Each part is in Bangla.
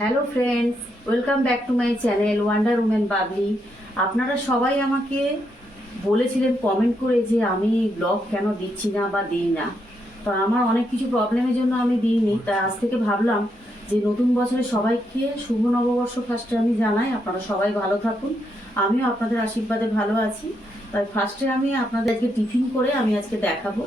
Hello friends welcome back to my channel wonder women Babli আপনারা সবাই আমাকে বলেছিলেন কমেন্ট করে যে আমি ব্লগ কেন দিচ্ছি না বা দিই না। তো আমার অনেক কিছু প্রবলেমের জন্য আমি দিইনি। তাই আজ থেকে ভাবলাম যে নতুন বছরে সবাইকে শুভ নববর্ষ ফার্স্টে আমি জানাই। আপনারা সবাই ভালো থাকুন। আমিও আপনাদের আশীর্বাদে ভালো আছি। তাই ফার্স্টে আমি আপনাদের আজকে টিফিন করে আমি আজকে দেখাবো।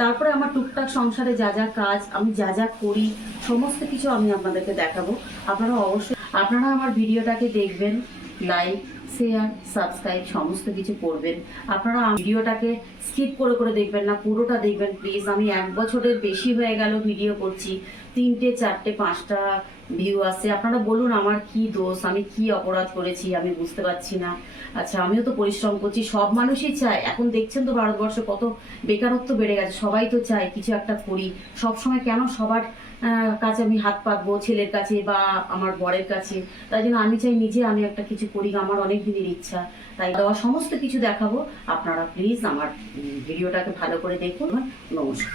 তারপরে আমার টুকটাক সংসারে যা যা কাজ, আমি যা যা করি, সমস্ত কিছু আমি আপনাদেরকে দেখাবো। আপনারা অবশ্যই আপনারা আমার ভিডিওটাকে দেখবেন লাইক শেয়ার সাবস্ক্রাইব সমস্ত কিছু করবেন। আপনারা ভিডিওটাকে স্কিপ করে করে দেখবেন না, পুরোটা দেখবেন প্লিজ আমি এক বছরের বেশি হয়ে গেল ভিডিও করছি। তিনটে, চারটে, পাঁচটা ভিউ আসছে। আপনারা বলুন, আমার কি দোষ? আমি কি অপরাধ করেছি? আমি বুঝতে পারছি না। আচ্ছা আমিও তো পরিশ্রম করছি। সব মানুষই চায়। এখন দেখছেন তো ভারতবর্ষে কত বেকারত্ব বেড়ে গেছে। সবাই তো চায়, কিছু একটা করি। সবসময় কেন সবার কাছে আমি হাত পাতবো ছেলের কাছে বা আমার বরের কাছে। তাই জন্য আমি চাই নিজে আমি একটা কিছু করি, আমার অনেক দিনের ইচ্ছা। তাই দেওয়া সমস্ত কিছু দেখাবো। আপনারা প্লিজ আমার ভিডিওটাকে ভালো করে দেখুন। নমস্কার।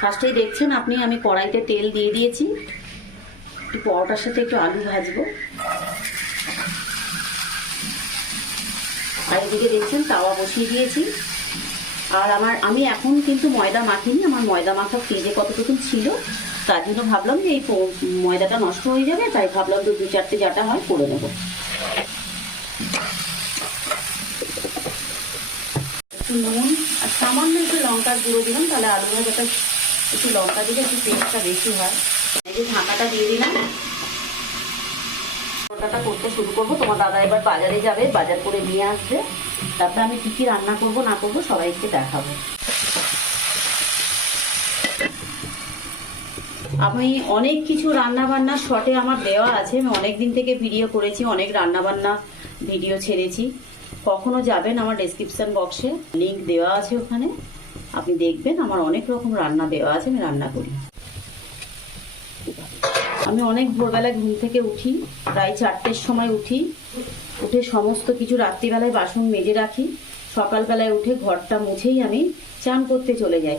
ফার্স্টেই দেখছেন আপনি, আমি কড়াইতে তেল দিয়ে দিয়েছি। একটু পরোটার সাথে একটু আলু ভাজবো। আর এদিকে দেখছেন, তাওয়া বসিয়ে দিয়েছি। আর আমার, আমি এখন কিন্তু ময়দা মাখিনি, আমার ময়দা মাখা ফ্রিজে কতটুকু ছিল, তার জন্য ভাবলাম যে এই ময়দাটা নষ্ট হয়ে যাবে, তাই ভাবলাম দু চারটে যাটা হয় করে নেব। নুন আর সামান্য একটু লঙ্কার গুঁড়ো দিলাম, তাহলে আলু ভাজাটা একটু লঙ্কা দিলে একটু টেস্টটা বেশি হয়। এই যে ঢাকাটা দিয়ে দিলাম পরোটাটা করতে শুরু করব। তোমার দাদা এবার বাজারে যাবে, বাজার করে নিয়ে আসবে। তারপরে আমি কি কি রান্না করব, না করব, সবাইকে দেখাবো। আমি অনেক কিছু রান্না বান্না শর্টে আমার দেওয়া আছে। আমি অনেক দিন থেকে ভিডিও করেছি, অনেক রান্না বান্না ভিডিও ছেড়েছি। কখনো যাবেন আমার ডেসক্রিপশন বক্সে লিংক দেওয়া আছে ওখানে। আপনি দেখবেন আমার অনেক রকম রান্না দেওয়া আছে, আমি রান্না করি। আমি অনেক ভোরবেলা ঘুম থেকে উঠি প্রায় চারটের সময় উঠি। উঠে সমস্ত কিছু রাত্রিবেলায় বাসন মেজে রাখি। সকালবেলায় উঠে ঘরটা মুছেই আমি চান করতে চলে যাই।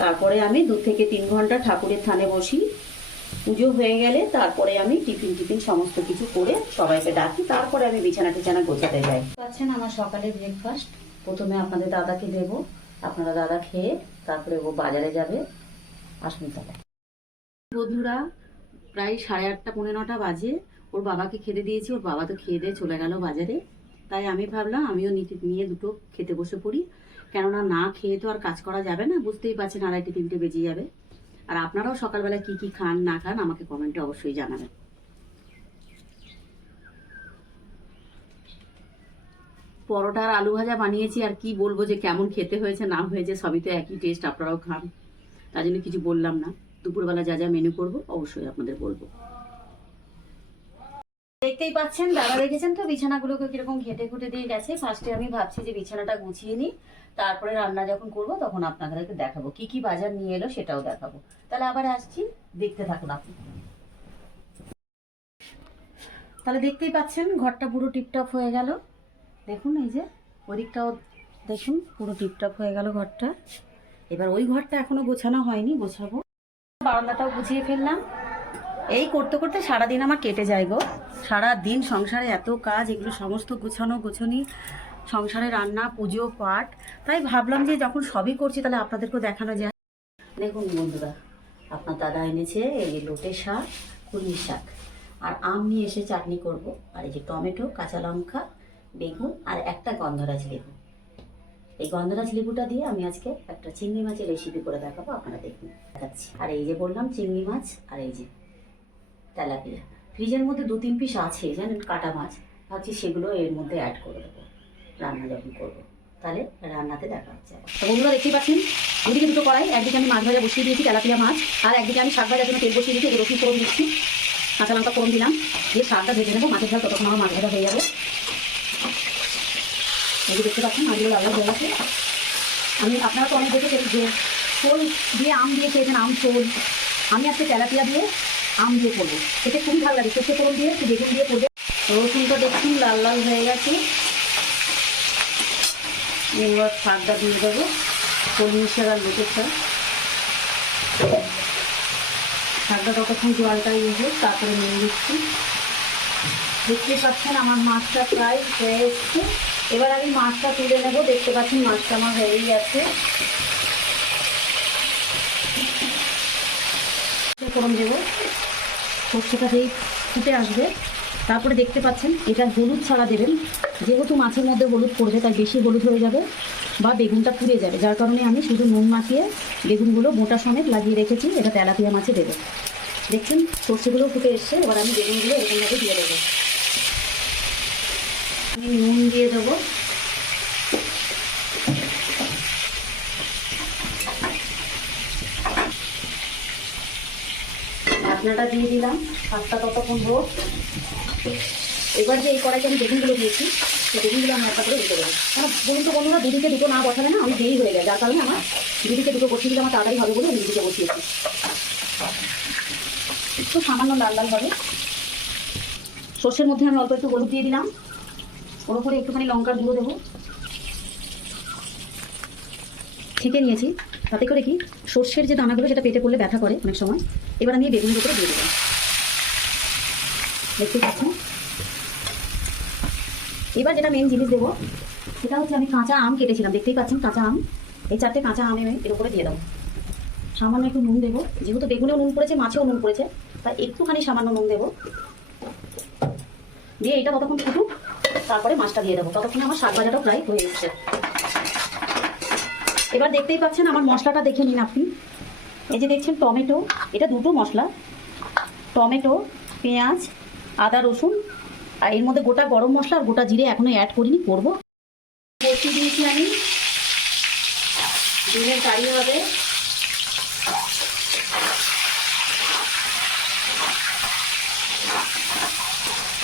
তারপরে আমি দু থেকে তিন ঘণ্টা ঠাকুরের থানে বসি। পুজো হয়ে গেলে তারপরে আমি টিফিন টিফিন সমস্ত কিছু করে সবাইকে ডাকি। তারপরে আমি বিছানা টিছানা গোছাতে যাই। পাচ্ছেন আমার সকালে ব্রেকফাস্ট প্রথমে আপনাদের দাদাকে দেব। আপনারা দাদা খেয়ে তারপরে ও বাজারে যাবে। আসুন তাহলে। বন্ধুরা প্রায় সাড়ে আটটা, পৌনে নটা বাজে। ওর বাবাকে খেতে দিয়েছি, ওর বাবা তো খেয়ে দিয়ে চলে গেল বাজারে। তাই আমি ভাবলাম আমিও নিতে- নিয়ে দুটো খেতে বসে পড়ি। কেননা না খেয়ে তো আর কাজ করা যাবে না, বুঝতেই পারছেন আড়াইটে, তিনটে বেজে যাবে। আর আপনারাও সকালবেলা কি কি খান, না খান, আমাকে কমেন্টে অবশ্যই জানাবেন। পরোটা আর আলু ভাজা বানিয়েছি, আর কি বলব যে কেমন খেতে হয়েছে, না হয়েছে, সবই তো একই টেস্ট আপনারাও খান। তার জন্য কিছু বললাম না। দুপুরবেলা যা যা মেনু করব, অবশ্যই আপনাদের বলব। দেখতেই পাচ্ছেন, দাদা দেখেছেন তো বিছানাগুলোকে কীরকম ঘেটে ঘুটে দিয়ে গেছে? ফার্স্টে আমি ভাবছি যে বিছানাটা গুছিয়ে নিই, তারপরে রান্না যখন করব তখন আপনাদেরকে দেখাবো। কি কি বাজার নিয়ে এলো সেটাও দেখাবো। তাহলে আবার আসছি, দেখতে থাকুন আপনি। তাহলে দেখতেই পাচ্ছেন, ঘরটা পুরো টিপটপ হয়ে গেল। দেখুন এই যে, ওদিকটাও দেখুন, পুরো টিপটপ হয়ে গেল ঘরটা। এবার ওই ঘরটা এখনও গোছানো হয়নি, গোছাবো। বারান্দাটাও গুছিয়ে ফেললাম। এই করতে করতে সারাদিন আমার কেটে যায় গো। সারা দিন সংসারে এত কাজ, এগুলো সমস্ত গুছানো গুছানি, সংসারে রান্না, পুজো পাঠ তাই ভাবলাম যে যখন সবই করছি তাহলে আপনাদেরকেও দেখানো যায় দেখুন বন্ধুরা, আপনার দাদা এনেছে এই যে লোটে শাক কুড়ির শাক। আর আম নিয়ে এসে চাটনি করব। আর এই যে টমেটো, কাঁচা লঙ্কা, বেগুন আর একটা গন্ধরাজ লেবু। এই গন্ধরাজ লেবুটা দিয়ে আমি আজকে একটা চিংড়ি মাছের রেসিপি করে দেখাবো, আপনারা দেখুন। দেখাচ্ছি। আর এই যে বললাম, চিংড়ি মাছ আর এই যে তেলাপিয়া। ফ্রিজের মধ্যে দু তিন পিস আছে, জানেন, কাটা মাছ। ভাবছি সেগুলো এর মধ্যে অ্যাড করে দেবো, রান্না যখন করব। তাহলে রান্নাতে দেখা হচ্ছে বন্ধুরা, দেখতেই পাচ্ছেন? দুদিকে দুটো কড়াই, একদিকে আমি মাছ ভাজা বসিয়ে দিয়েছি, তেলাপিয়া মাছ, আর একদিকে আমি শাক ভাজার জন্য তেল বসিয়ে দিয়েছি রসুন ফোড়ন দিচ্ছি, কাঁচা লঙ্কা ফোড়ন দিলাম, দিয়ে শাকটা ভেজে নেব, মাছের ঝাল ততক্ষণ আমার মাছ ভাজা হয়ে যাবে। এই দেখতে পাচ্ছেন, মাছগুলো লাল হয়ে গেছে। আমি, আপনারা তো অনেক দেখেছেন যে শোল দিয়ে আম দিয়ে খেয়েছেন, আম, শোল। আমি আজকে তেলাপিয়া দিয়ে আম দিয়ে করব। এটা খুবই ভালো লাগে। সর্ষে ফোড়ন দিয়ে, একটু বেগুন দিয়ে করবে। রসুনটা দেখুন লাল লাল হয়ে গেছে। এবার শাকটা দিয়ে দেবো। কলমি শাক আর লোটের শাক শাকটা ততক্ষণ জলটা ইয়ে তারপরে নিয়ে দিচ্ছি দেখতে পাচ্ছেন, আমার মাছটা প্রায় হয়ে এসছে। এবার আমি মাছটা তুলে নেব। দেখতে পাচ্ছেন মাছটা আমার হয়েই গেছে। ফোড়ন দেবো। সর্ষেটা যেই ফুটে আসবে, তারপরে দেখতে পাচ্ছেন এটা হলুদ ছাড়া দেবেন। যেহেতু মাছের মধ্যে হলুদ পড়বে, তাই বেশি হলুদ হয়ে যাবে বা বেগুনটা পুড়ে যাবে। যার কারণে আমি শুধু নুন মাখিয়ে বেগুনগুলো মোটা সমেত লাগিয়ে রেখেছি, এটা তেলাপিয়া মাছে দেবো। দেখছেন সর্ষেগুলো ফুটে এসছে, এবার আমি বেগুনগুলো এরকমভাবে দিয়ে দেবো। আমি নুন দিয়ে দেবো। ঢাকনাটা দিয়ে দিলাম ভাতটা ততক্ষণ হোক। এবার যে এই কড়াইতে আমি বেগুনগুলো দিয়েছি, সেই বেগুনগুলো আমি একটা করে উঠে দেবো। কারণ বলুন তো বন্ধুরা, দুদিকে দুটো না বসালে না আমি দেরি হয়ে যায়। যার কারণে আমার দুদিকে দুটো বসিয়ে দিলে আমার তাড়াতাড়ি হবে বলে আমি দুদিকে বসিয়েছি। একটু সামান্য লাল লাল হবে। সর্ষের মধ্যে আমি অল্প একটু হলুদ দিয়ে দিলাম। ওর উপরে একটুখানি লঙ্কার গুঁড়ো দেবো। ছেঁকে নিয়েছি। তাতে করে কি, সর্ষের যে দানাগুলো, সেটা পেটে পড়লে ব্যথা করে অনেক সময়। এবার আমি বেগুনগুলো করে দিয়ে দেবো। দেখতে পাচ্ছেন? এবার যেটা মেন জিনিস দেবো, সেটা হচ্ছে আমি কাঁচা আম কেটেছিলাম। দেখতেই পাচ্ছেন কাঁচা আম? এই চারটে কাঁচা আম আমি এর উপরে দিয়ে দেবো। সামান্য একটু নুন দেবো। যেহেতু বেগুনেও নুন পড়েছে, মাছেও নুন পড়েছে, তাই একটুখানি সামান্য নুন দেবো। দিয়ে এটা ততক্ষণ ফুটুক। তারপরে মাছটা দিয়ে দেবো। ততক্ষণ আমার শাক ভাজাটাও প্রায় হয়ে এসছে। এবার দেখতেই পাচ্ছেন, আমার মশলাটা দেখে নিন আপনি। এই যে দেখছেন, টমেটো, এটা দুটো মশলা। টমেটো, পেঁয়াজ, আদা, রসুন। আর এর মধ্যে গোটা গরম মশলা আর গোটা জিরে এখনও অ্যাড করিনি, করব। দিয়েছি আমি। ডিমের কারি হবে।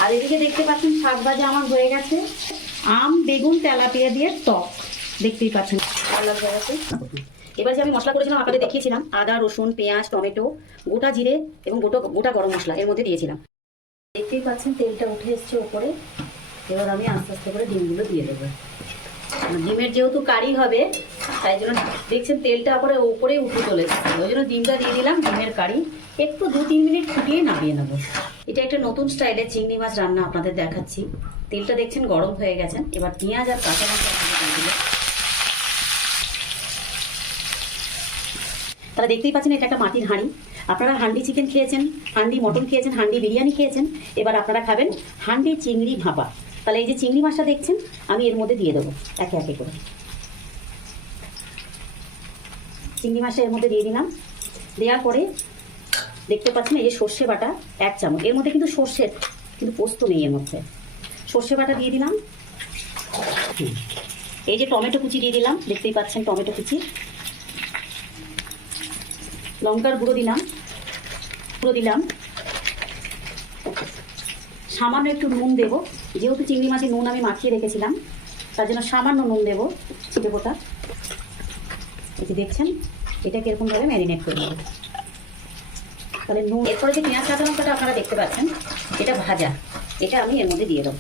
আর এদিকে দেখতে পাচ্ছেন শাক ভাজা আমার হয়ে গেছে। আম, বেগুন, তেলাপিয়া দিয়ে টক। দেখতেই পাচ্ছেন। এবার যে আমি মশলা করেছিলাম, আপনাদের দেখিয়েছিলাম। আদা, রসুন, পেঁয়াজ, টমেটো, গোটা জিরে এবং গোটা গোটা গরম মশলা এর মধ্যে দিয়েছিলাম। দেখতেই পাচ্ছেন, তেলটা উঠে এসছে ওপরে। এবার আমি আস্তে আস্তে করে ডিমগুলো দিয়ে দেবো। ডিমের যেহেতু কারি হবে, তাই জন্য দেখছেন তেলটা পরে উপরে উঠে চলে ওই জন্য ডিমটা দিয়ে দিলাম, ডিমের কারি। একটু দু তিন মিনিট ফুটিয়ে নামিয়ে নেব। এটা একটা নতুন স্টাইলের চিংড়ি মাছ রান্না আপনাদের দেখাচ্ছি। তেলটা দেখছেন গরম হয়ে গেছেন এবার পেঁয়াজ আর কাঁচা লঙ্কা তারা দেখতেই পাচ্ছেন এটা একটা মাটির হাঁড়ি। আপনারা হান্ডি চিকেন খেয়েছেন, হান্ডি মটন খেয়েছেন, হান্ডি বিরিয়ানি খেয়েছেন। এবার আপনারা খাবেন হান্ডি চিংড়ি ভাপা। তাহলে এই যে চিংড়ি মাছটা দেখছেন, আমি এর মধ্যে দিয়ে দেবো, একে একে করে। চিংড়ি মাছটা এর মধ্যে দিয়ে দিলাম। দেওয়ার পরে দেখতে পাচ্ছেন এই যে সর্ষে বাটা এক চামচ। এর মধ্যে কিন্তু সর্ষের কিন্তু পোস্ত নেই এর মধ্যে। সর্ষে বাটা দিয়ে দিলাম। এই যে টমেটো কুচি দিয়ে দিলাম, দেখতেই পাচ্ছেন টমেটো কুচি। লঙ্কার গুঁড়ো দিলাম গুঁড়ো দিলাম। সামান্য একটু নুন দেবো। যেহেতু চিংড়ি মাছের নুন আমি মাখিয়ে রেখেছিলাম, তার জন্য সামান্য নুন দেবো ছিটে এই যে দেখছেন এটা কিরকমভাবে ম্যারিনেট করে নেব। তাহলে নুন, এরপরে যে পেঁয়াজ কাঁচা লঙ্কাটা আপনারা দেখতে পাচ্ছেন, এটা ভাজা। এটা আমি এর মধ্যে দিয়ে দেবো।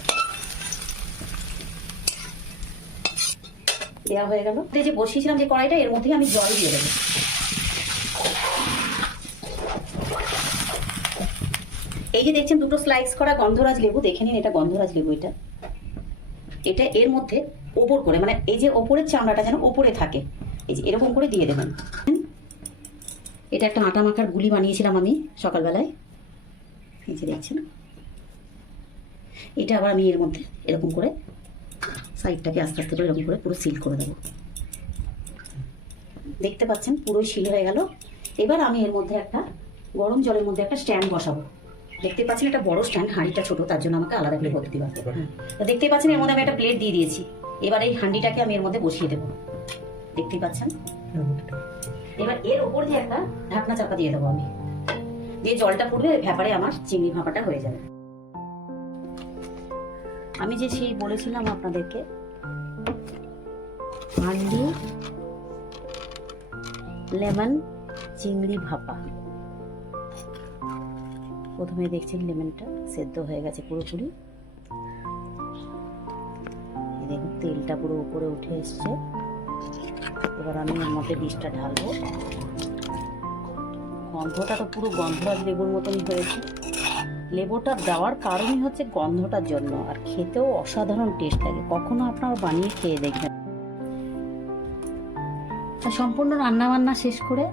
দেওয়া হয়ে গেল। যে বসিয়েছিলাম যে কড়াইটা, এর মধ্যে আমি জল দিয়ে দেবো। এই যে দেখছেন দুটো স্লাইস করা গন্ধরাজ লেবু, দেখে নিন এটা গন্ধরাজ লেবু এটা। এটা এর মধ্যে ওপর করে মানে এই যে ওপরের চামড়াটা যেন ওপরে থাকে, এই যে এরকম করে দিয়ে দেবেন। এটা একটা আটা মাখার গুলি বানিয়েছিলাম আমি সকালবেলায়। এই যে দেখছেন। এটা আবার আমি এর মধ্যে এরকম করে সাইডটাকে আস্তে আস্তে করে এরকম করে পুরো সিল করে দেবো। দেখতে পাচ্ছেন পুরোই সিল হয়ে গেল। এবার আমি এর মধ্যে একটা গরম জলের মধ্যে একটা স্ট্যান্ড বসাবো। দেখতে পাচ্ছেন একটা বড় স্ট্যান্ড হাঁড়িটা ছোট তার জন্য আমাকে আলাদা করে করতে হবে। তো দেখতেই পাচ্ছেন এর মধ্যে আমি একটা প্লেট দিয়ে দিয়েছি। এবার এই হাঁড়িটাকে আমি এর মধ্যে বসিয়ে দেবো। দেখতেই পাচ্ছেন? এবার এর ওপর দিয়ে একটা ঢাকনা চাপা দিয়ে দেবো আমি। দিয়ে জলটা পড়বে ভ্যাপারে আমার চিংড়ি ভাপাটা হয়ে যাবে। আমি যে সেই বলেছিলাম আপনাদেরকে হান্ডি লেমন চিংড়ি ভাপা। প্রথমে দেখছেন লেমনটা সেদ্ধ হয়ে গেছে পুরোপুরি। দেখুন, তেলটা পুরো উপরে উঠে এসছে। এবার আমি এর মধ্যে ডিশটা ঢালবো। গন্ধটা তো পুরো গন্ধরাজ লেবুর মতনই হয়েছে। লেবুটা দেওয়ার কারণই হচ্ছে গন্ধটার জন্য, আর খেতেও অসাধারণ টেস্ট লাগে। কখনো আপনারা বানিয়ে খেয়ে দেখবেন। সম্পূর্ণ রান্না বান্না শেষ করে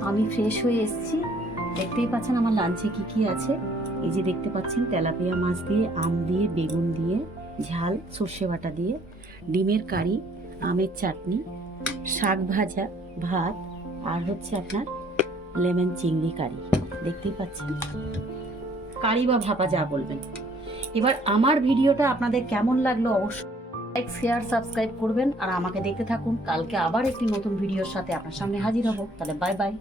আমি ফ্রেশ হয়ে এসেছি। দেখতেই পাচ্ছেন আমার লাঞ্চে কি কি আছে। এই যে দেখতে পাচ্ছেন তেলাপিয়া মাছ দিয়ে, আম দিয়ে, বেগুন দিয়ে, ঝাল, সর্ষে বাটা দিয়ে, ডিমের কারি, আমের চাটনি, শাক ভাজা, ভাত আর হচ্ছে আপনার লেমন চিংড়ি কারি। দেখতেই পাচ্ছেন। কারি বা ভাপা যা বলবেন। এবার আমার ভিডিওটা আপনাদের কেমন লাগল অবশ্যই লাইক শেয়ার সাবস্ক্রাইব করবেন আর আমাকে দেখতে থাকুন। কালকে আবার একটি নতুন ভিডিওর সাথে আপনার সামনে হাজির হব। তাহলে বাই বাই